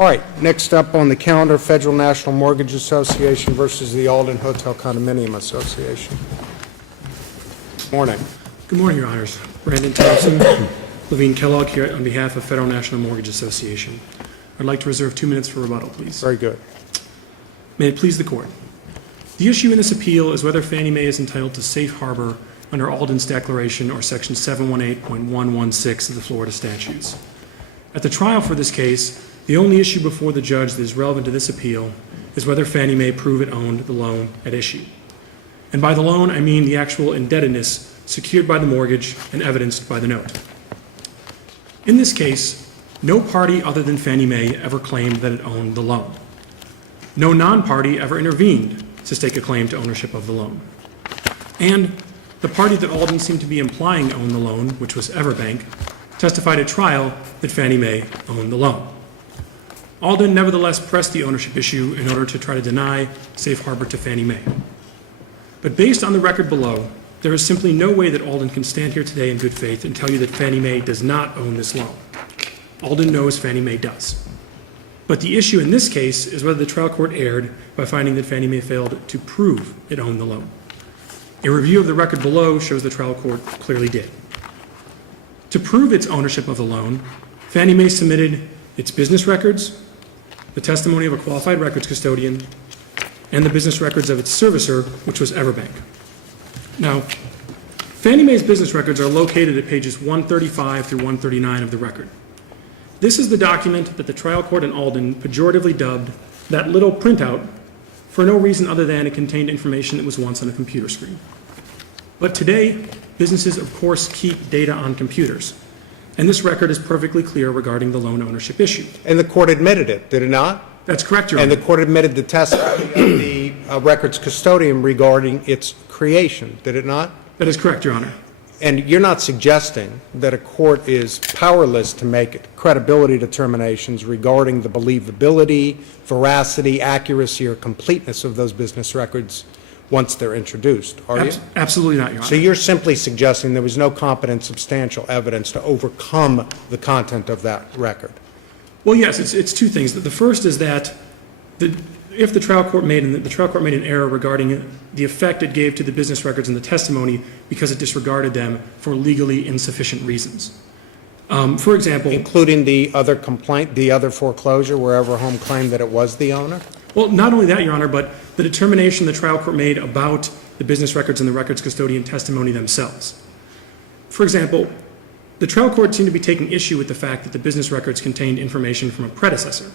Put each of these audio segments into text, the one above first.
All right, next up on the calendar, Federal National Mortgage Association versus the Alden Hotel Condominium Association. Morning. Good morning, Your Honors. Brandon Thompson, Levine Kellogg here on behalf of Federal National Mortgage Association. I'd like to reserve 2 minutes for rebuttal, please. Very good. May it please the Court. The issue in this appeal is whether Fannie Mae is entitled to safe harbor under Alden's declaration or Section 718.116 of the Florida statutes. At the trial for this case, the only issue before the judge that is relevant to this appeal is whether Fannie Mae prove it owned the loan at issue. And by the loan, I mean the actual indebtedness secured by the mortgage and evidenced by the note. In this case, no party other than Fannie Mae ever claimed that it owned the loan. No non-party ever intervened to stake a claim to ownership of the loan. And the party that Alden seemed to be implying owned the loan, which was Everbank, testified at trial that Fannie Mae owned the loan. Alden nevertheless pressed the ownership issue in order to try to deny safe harbor to Fannie Mae. But based on the record below, there is simply no way that Alden can stand here today in good faith and tell you that Fannie Mae does not own this loan. Alden knows Fannie Mae does. But the issue in this case is whether the trial court erred by finding that Fannie Mae failed to prove it owned the loan. A review of the record below shows the trial court clearly did. To prove its ownership of the loan, Fannie Mae submitted its business records, the testimony of a qualified records custodian, and the business records of its servicer, which was Everbank. Now, Fannie Mae's business records are located at pages 135 through 139 of the record. This is the document that the trial court in Alden pejoratively dubbed that little printout for no reason other than it contained information that was once on a computer screen. But today, businesses, of course, keep data on computers. And this record is perfectly clear regarding the loan ownership issue. And the court admitted it, did it not? That's correct, Your Honor. And the court admitted the testimony of the records custodian regarding its creation, did it not? That is correct, Your Honor. And you're not suggesting that a court is powerless to make credibility determinations regarding the believability, veracity, accuracy, or completeness of those business records once they're introduced, are you? Absolutely not, Your Honor. So you're simply suggesting there was no competent substantial evidence to overcome the content of that record? Well, yes, it's two things. The first is that if the trial court made an error regarding the effect it gave to the business records and the testimony because it disregarded them for legally insufficient reasons. For example, including the other complaint, the other foreclosure, wherever home claimed that it was the owner? Well, not only that, Your Honor, but the determination the trial court made about the business records and the records custodian testimony themselves. For example, the trial court seemed to be taking issue with the fact that the business records contained information from a predecessor.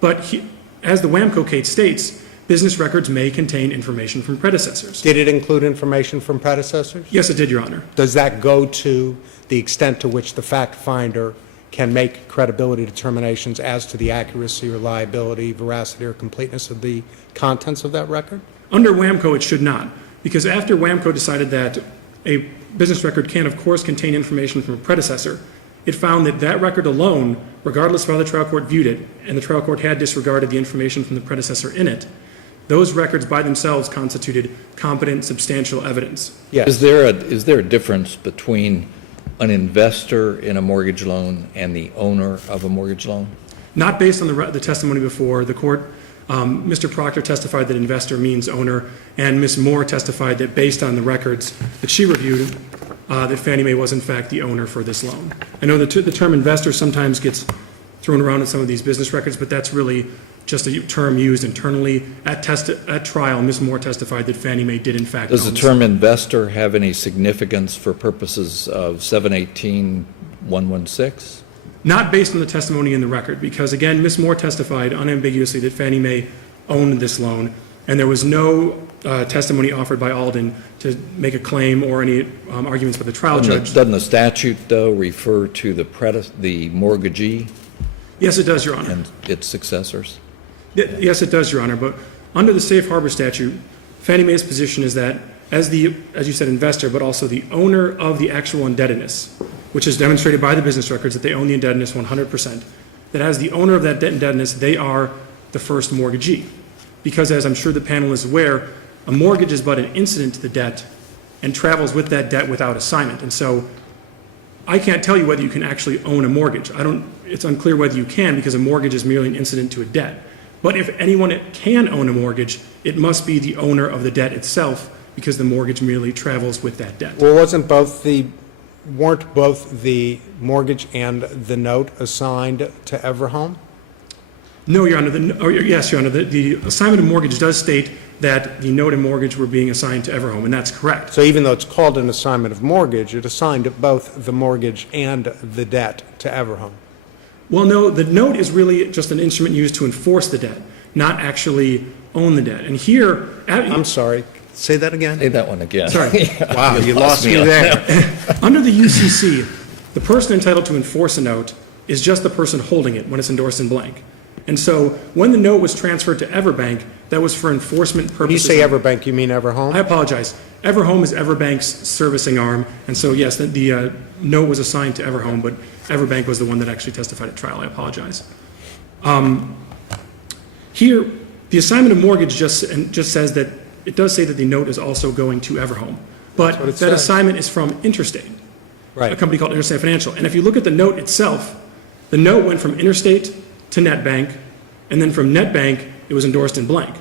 But as the WAMCO case states, business records may contain information from predecessors. Did it include information from predecessors? Yes, it did, Your Honor. Does that go to the extent to which the fact finder can make credibility determinations as to the accuracy, reliability, veracity, or completeness of the contents of that record? Under WAMCO, it should not, because after WAMCO decided that a business record can, of course, contain information from a predecessor, it found that that record alone, regardless of how the trial court viewed it, and the trial court had disregarded the information from the predecessor in it, those records by themselves constituted competent, substantial evidence. Yes. Is there a difference between an investor in a mortgage loan and the owner of a mortgage loan? Not based on the testimony before the court. Mr. Proctor testified that investor means owner, and Ms. Moore testified that based on the records that she reviewed, that Fannie Mae was in fact the owner for this loan. I know the term investor sometimes gets thrown around in some of these business records, but that's really just a term used internally. At trial, Ms. Moore testified that Fannie Mae did in fact Does own the term investor have any significance for purposes of 718.116? Not based on the testimony in the record, because again, Ms. Moore testified unambiguously that Fannie Mae owned this loan, and there was no testimony offered by Alden to make a claim or any arguments by the trial judge. Doesn't the statute, though, refer to the mortgagee? Yes, it does, Your Honor. And its successors? Yes, it does, Your Honor. But under the safe harbor statute, Fannie Mae's position is that as you said, investor, but also the owner of the actual indebtedness, which is demonstrated by the business records that they own the indebtedness 100%, that as the owner of that indebtedness, they are the first mortgagee. Because as I'm sure the panel is aware, a mortgage is but an incident to the debt and travels with that debt without assignment. And so I can't tell you whether you can actually own a mortgage. It's unclear whether you can because a mortgage is merely an incident to a debt. But if anyone can own a mortgage, it must be the owner of the debt itself because the mortgage merely travels with that debt. Well, weren't both the mortgage and the note assigned to Everhome? No, Your Honor. Yes, Your Honor. The assignment of mortgage does state that the note and mortgage were being assigned to Everhome, and that's correct. So even though it's called an assignment of mortgage, it assigned both the mortgage and the debt to Everhome. Well, no, the note is really just an instrument used to enforce the debt, not actually own the debt. And here... I'm sorry. Say that again? Say that one again. Sorry. Wow, you lost me there. Under the UCC, the person entitled to enforce a note is just the person holding it when it's endorsed in blank. And so when the note was transferred to Everbank, that was for enforcement purposes. When you say Everbank, you mean Everhome? I apologize. Everhome is Everbank's servicing arm, and so yes, the note was assigned to Everhome, but Everbank was the one that actually testified at trial. I apologize. Here, the assignment of mortgage just says that it does say that the note is also going to Everhome, but That's what it that says. assignment is from Interstate, a Right. company called Interstate Financial. And if you look at the note itself, the note went from Interstate to NetBank, and then from NetBank, it was endorsed in blank.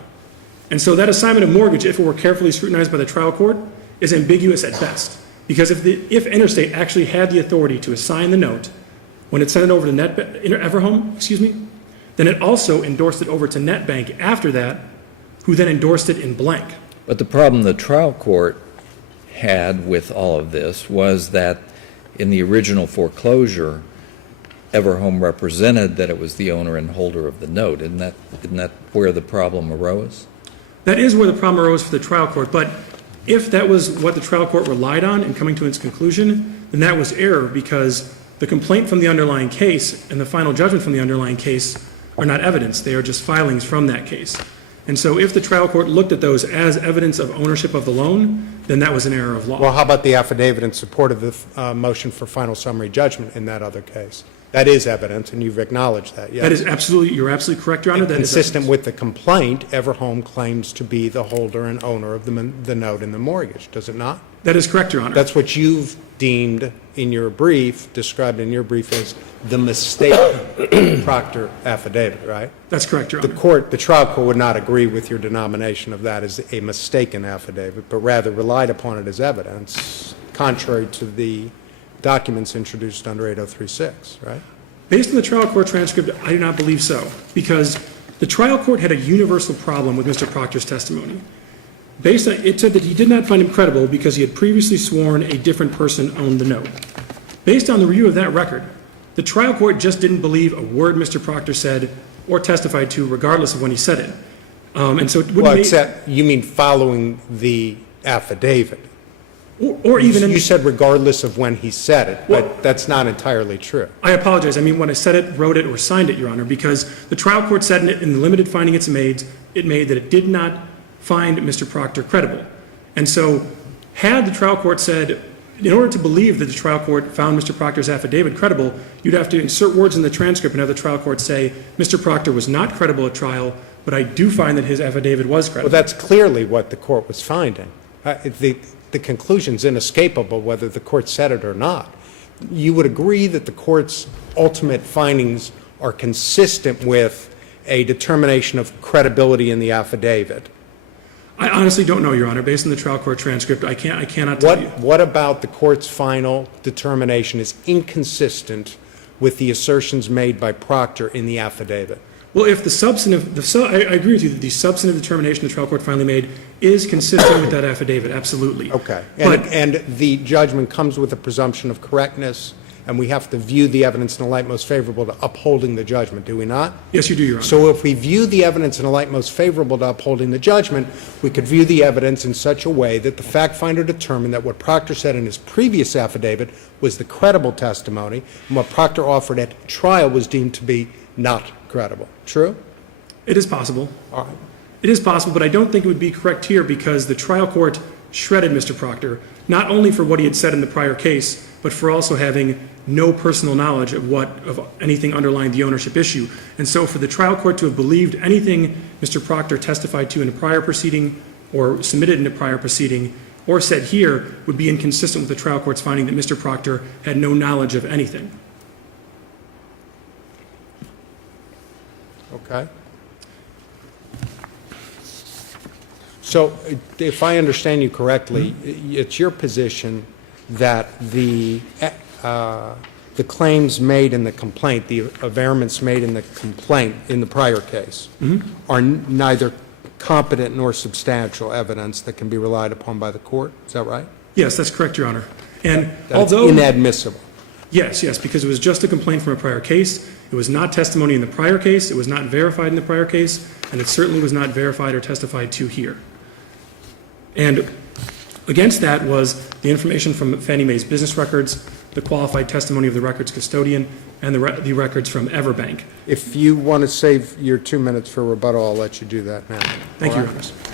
And so that assignment of mortgage, if it were carefully scrutinized by the trial court, is ambiguous at best. Because if Interstate actually had the authority to assign the note when it sent it over to Everhome, then it also endorsed it over to NetBank after that, who then endorsed it in blank. But the problem the trial court had with all of this was that in the original foreclosure, Everhome represented that it was the owner and holder of the note. Isn't that where the problem arose? That is where the problem arose for the trial court, but if that was what the trial court relied on in coming to its conclusion, then that was error because the complaint from the underlying case and the final judgment from the underlying case are not evidence. They are just filings from that case. And so if the trial court looked at those as evidence of ownership of the loan, then that was an error of law. Well, how about the affidavit in support of the motion for final summary judgment in that other case? That is evidence, and you've acknowledged that, yes? That is absolutely, you're absolutely correct, Your Honor. That is Consistent evidence. with the complaint, Everhome claims to be the holder and owner of the note and the mortgage, does it not? That is correct, Your Honor. That's what you've deemed in your brief, described in your brief as the mistaken Proctor affidavit, right? That's correct, Your Honor. The trial court would not agree with your denomination of that as a mistaken affidavit, but rather relied upon it as evidence, contrary to the documents introduced under 8036, right? Based on the trial court transcript, I do not believe so, because the trial court had a universal problem with Mr. Proctor's testimony. It said that he did not find him credible because he had previously sworn a different person owned the note. Based on the review of that record, the trial court just didn't believe a word Mr. Proctor said or testified to, regardless of when he said it. And so it wouldn't Well, make... except, you mean following the affidavit? Or even in... You said regardless of when he said it, Well- but that's not entirely true. I apologize. I mean when I said it, wrote it, or signed it, Your Honor, because the trial court said in the limited finding it made that it did not find Mr. Proctor credible. And so had the trial court said, in order to believe that the trial court found Mr. Proctor's affidavit credible, you'd have to insert words in the transcript and have the trial court say, Mr. Proctor was not credible at trial, but I do find that his affidavit was credible. Well, that's clearly what the court was finding. The conclusion's inescapable whether the court said it or not. You would agree that the court's ultimate findings are consistent with a determination of credibility in the affidavit. I honestly don't know, Your Honor. Based on the trial court transcript, I cannot tell you. What about the court's final determination is inconsistent with the assertions made by Proctor in the affidavit? Well, if I agree with you that the substantive determination the trial court finally made is consistent with that affidavit, absolutely. Okay. But And the judgment comes with a presumption of correctness, and we have to view the evidence in the light most favorable to upholding the judgment, do we not? yes, you do, Your Honor. So if we view the evidence in the light most favorable to upholding the judgment, we could view the evidence in such a way that the fact finder determined that what Proctor said in his previous affidavit was the credible testimony, and what Proctor offered at trial was deemed to be not credible. True? It is possible. All right. It is possible, but I don't think it would be correct here because the trial court shredded Mr. Proctor, not only for what he had said in the prior case, but for also having no personal knowledge of anything underlying the ownership issue. And so for the trial court to have believed anything Mr. Proctor testified to in a prior proceeding or submitted in a prior proceeding or said here would be inconsistent with the trial court's finding that Mr. Proctor had no knowledge of anything. Okay. So if I understand you correctly, it's your position that the claims made in the complaint, the averments made in the complaint in the prior case, are neither competent nor substantial evidence that can be relied upon by the court? Is that right? Yes, that's correct, Your Honor. And That's although inadmissible. yes, because it was just a complaint from a prior case, it was not testimony in the prior case, it was not verified in the prior case, and it certainly was not verified or testified to here. And against that was the information from Fannie Mae's business records, the qualified testimony of the records custodian, and the records from Everbank. If you want to save your 2 minutes for rebuttal, I'll let you do that now. Thank you, All Your right? Honor.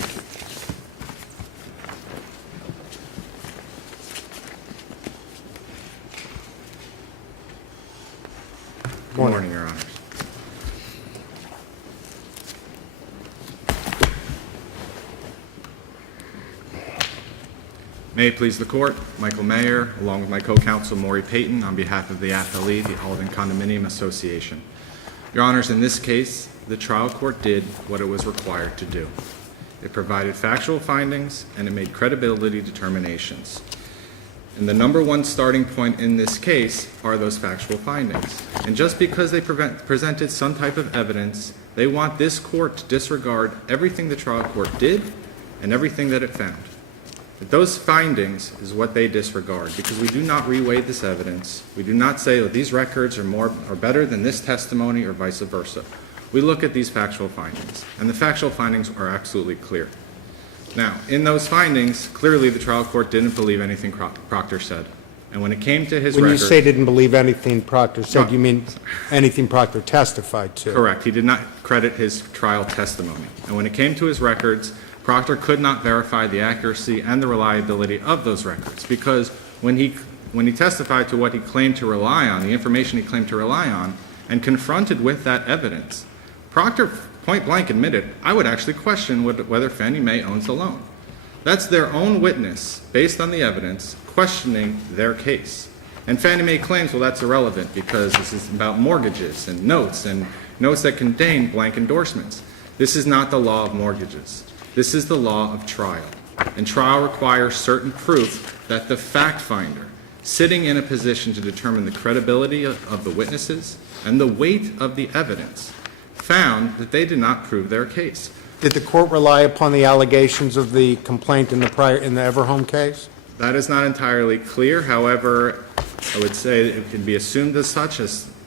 Good morning, Your Honors. May it please the Court, Michael Mayer, along with my co-counsel Maury Payton, on behalf of the appellee, the Alden Condominium Association. Your Honors, in this case, the trial court did what it was required to do. It provided factual findings, and it made credibility determinations. And the number one starting point in this case are those factual findings. And just because they presented some type of evidence, they want this court to disregard everything the trial court did and everything that it found. But those findings is what they disregard, because we do not reweigh this evidence. We do not say, oh, these records are better than this testimony or vice versa. We look at these factual findings, and the factual findings are absolutely clear. Now, in those findings, clearly the trial court didn't believe anything Proctor said. And when it came to his When you record... say didn't believe anything Proctor said, No. you mean anything Proctor testified to? Correct. He did not credit his trial testimony. And when it came to his records, Proctor could not verify the accuracy and the reliability of those records, because when he testified to what he claimed to rely on, the information he claimed to rely on, and confronted with that evidence, Proctor point blank admitted, I would actually question whether Fannie Mae owns the loan. That's their own witness, based on the evidence, questioning their case. And Fannie Mae claims, well, that's irrelevant because this is about mortgages and notes that contain blank endorsements. This is not the law of mortgages. This is the law of trial. And trial requires certain proof that the fact finder, sitting in a position to determine the credibility of the witnesses and the weight of the evidence, found that they did not prove their case. Did the court rely upon the allegations of the complaint in the Everhome case? That is not entirely clear. However, I would say it can be assumed as such,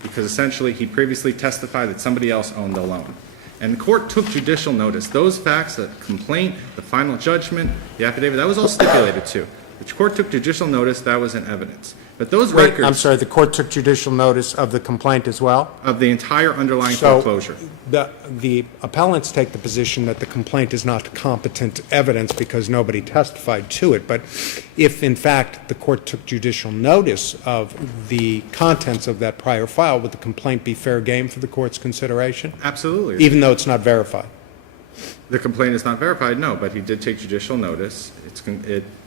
because essentially he previously testified that somebody else owned the loan. And the court took judicial notice. Those facts, the complaint, the final judgment, the affidavit, that was all stipulated to. The court took judicial notice. That was in evidence. But those Wait, records... I'm sorry, the court took judicial notice of the complaint as well? Of the entire underlying So foreclosure. the appellants take the position that the complaint is not competent evidence because nobody testified to it. But if, in fact, the court took judicial notice of the contents of that prior file, would the complaint be fair game for the court's consideration? Absolutely. Even though it's not verified? The complaint is not verified, no, but he did take judicial notice.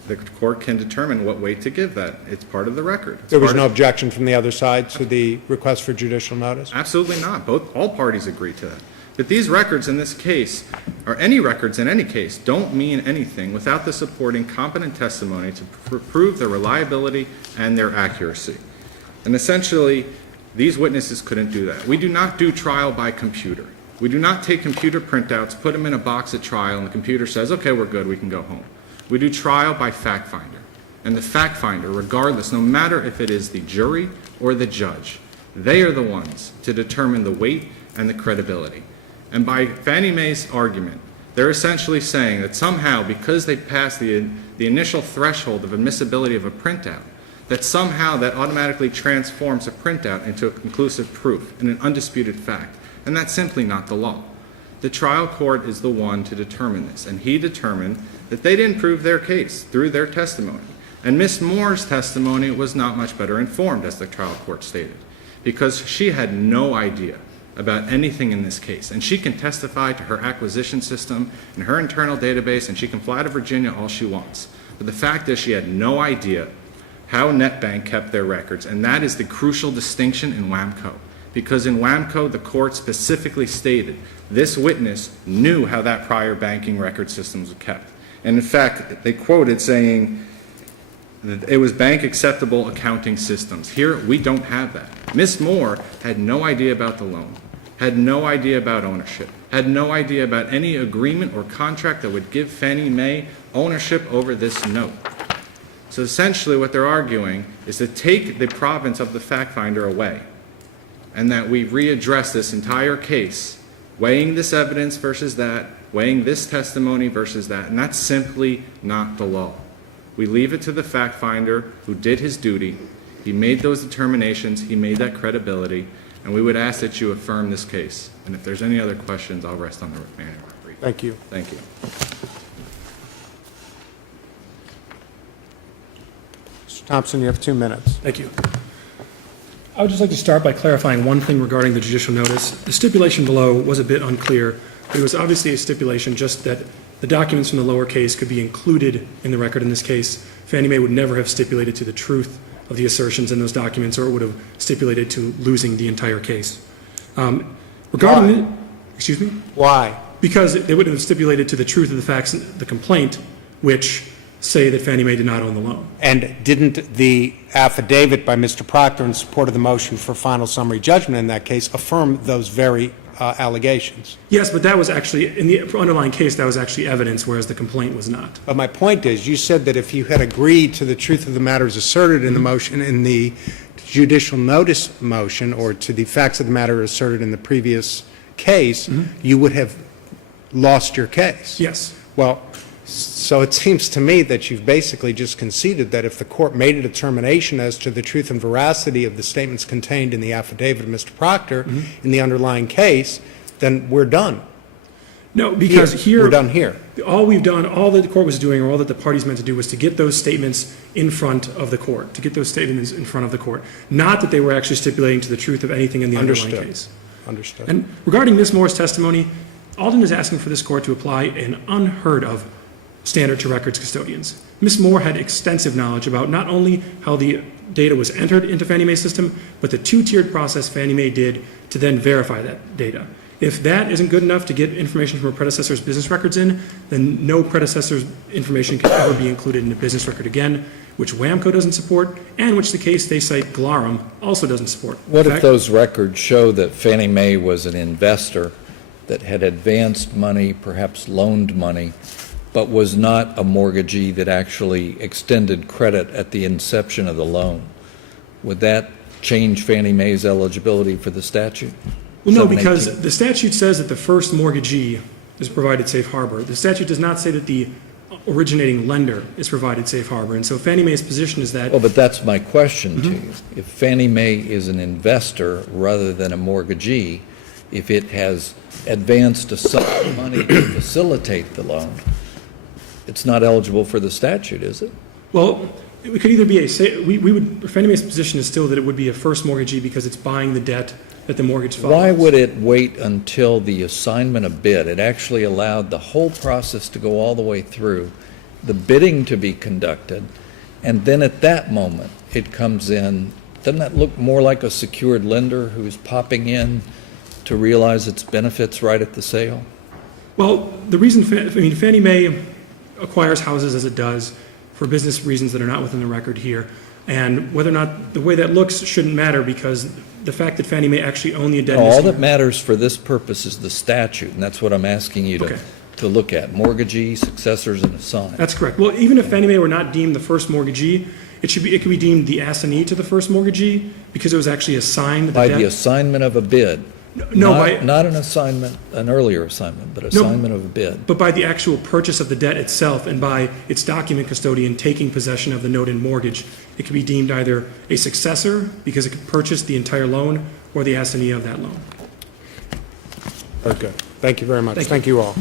The court can determine what weight to give that. It's part of the record. There was no objection from the other side to the request for judicial notice? Absolutely not. All parties agree to that. But these records in this case, or any records in any case, don't mean anything without the supporting competent testimony to prove their reliability and their accuracy. And essentially, these witnesses couldn't do that. We do not do trial by computer. We do not take computer printouts, put them in a box at trial, and the computer says, okay, we're good, we can go home. We do trial by fact finder. And the fact finder, regardless, no matter if it is the jury or the judge, they are the ones to determine the weight and the credibility. And by Fannie Mae's argument, they're essentially saying that somehow, because they passed the initial threshold of admissibility of a printout, that somehow that automatically transforms a printout into a conclusive proof and an undisputed fact. And that's simply not the law. The trial court is the one to determine this, and he determined that they didn't prove their case through their testimony. And Ms. Moore's testimony was not much better informed, as the trial court stated, because she had no idea about anything in this case. And she can testify to her acquisition system and her internal database, and she can fly to Virginia all she wants. But the fact is she had no idea how NetBank kept their records, and that is the crucial distinction in WAMCO. Because in WAMCO, the court specifically stated this witness knew how that prior banking record systems were kept. And in fact, they quoted saying that it was bank acceptable accounting systems. Here, we don't have that. Ms. Moore had no idea about the loan, had no idea about ownership, had no idea about any agreement or contract that would give Fannie Mae ownership over this note. So essentially what they're arguing is to take the province of the fact finder away, and that we readdress this entire case, weighing this evidence versus that, weighing this testimony versus that, and that's simply not the law. We leave it to the fact finder who did his duty. He made those determinations, he made that credibility, and we would ask that you affirm this case. And if there's any other questions, I'll rest on the remainder of my brief. Thank you. Thank you. Mr. Thompson, you have 2 minutes. Thank you. I would just like to start by clarifying one thing regarding the judicial notice. The stipulation below was a bit unclear, but it was obviously a stipulation just that the documents from the lower case could be included in the record in this case. Fannie Mae would never have stipulated to the truth of the assertions in those documents, or it would have stipulated to losing the entire case. Regarding Why? excuse me? Why? Because they would have stipulated to the truth of the facts in the complaint, which say that Fannie Mae did not own the loan. And didn't the affidavit by Mr. Proctor in support of the motion for final summary judgment in that case affirm those very allegations? Yes, but that was actually, in the underlying case, that was actually evidence, whereas the complaint was not. But my point is, you said that if you had agreed to the truth of the matters asserted in the motion, in the judicial notice motion, or to the facts of the matter asserted in the previous case, you would have lost your case. Yes. Well, so it seems to me that you've basically just conceded that if the court made a determination as to the truth and veracity of the statements contained in the affidavit of Mr. Proctor in the underlying case, then we're done. No, because here, we're done here. all we've done, all that the court was doing, or all that the parties meant to do, was to get those statements in front of the court, to get those statements in front of the court. Not that they were actually stipulating to the truth of anything in the underlying case. Understood. And regarding Ms. Moore's testimony, Alden is asking for this court to apply an unheard of standard to records custodians. Ms. Moore had extensive knowledge about not only how the data was entered into Fannie Mae's system, but the two-tiered process Fannie Mae did to then verify that data. If that isn't good enough to get information from a predecessor's business records in, then no predecessor's information can ever be included in a business record again, which WAMCO doesn't support, and which the case they cite, Glarum, also doesn't support. What if those records show that Fannie Mae was an investor that had advanced money, perhaps loaned money, but was not a mortgagee that actually extended credit at the inception of the loan? Would that change Fannie Mae's eligibility for the statute? Well, no, 718? because the statute says that the first mortgagee is provided safe harbor. The statute does not say that the originating lender is provided safe harbor. And so Fannie Mae's position is that... Well, but that's my question to you. If Fannie Mae is an investor rather than a mortgagee, if it has advanced a sum of money to facilitate the loan, it's not eligible for the statute, is it? Well, it could either be Fannie Mae's position is still that it would be a first mortgagee because it's buying the debt that the mortgage follows. Why would it wait until the assignment of bid? It actually allowed the whole process to go all the way through, the bidding to be conducted, and then at that moment it comes in. Doesn't that look more like a secured lender who's popping in to realize its benefits right at the sale? Well, the reason, Fannie Mae acquires houses as it does for business reasons that are not within the record here. And whether or not the way that looks shouldn't matter, because the fact that Fannie Mae actually owned the indebtedness... All that matters for this purpose is the statute, and that's what I'm asking you to look at. Mortgagee, successors, and assign. That's correct. Well, even if Fannie Mae were not deemed the first mortgagee, it could be deemed the assignee to the first mortgagee because it was actually assigned By the assignment of a bid. Not an assignment, an earlier assignment, but assignment of a bid. But by the actual purchase of the debt itself and by its document custodian taking possession of the note and mortgage, it could be deemed either a successor because it could purchase the entire loan or the assignee of that loan. Very good. Thank you very much. Thank you. Thank you all.